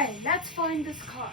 Alright, let's find this car.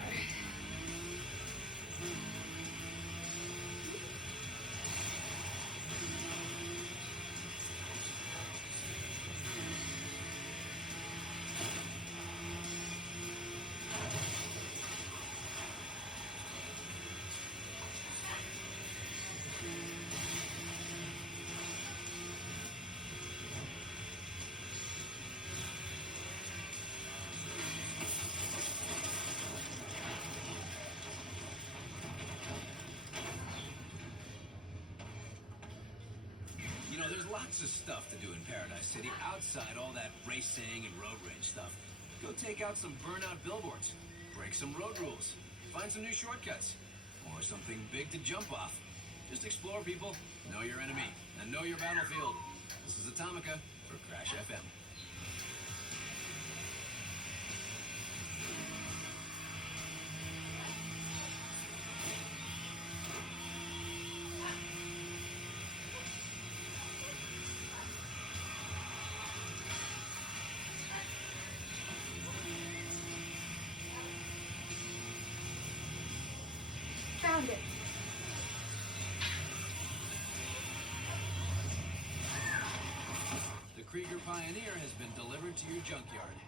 You know, there's lots of stuff to do in Paradise City outside all that racing and road rage stuff. Go take out some burnout billboards, break some road rules, find some new shortcuts, or something big to jump off. Just explore, people, know your enemy, and know your battlefield. This is Atomica for Crash FM. Found it. The Krieger Pioneer has been delivered to your junkyard.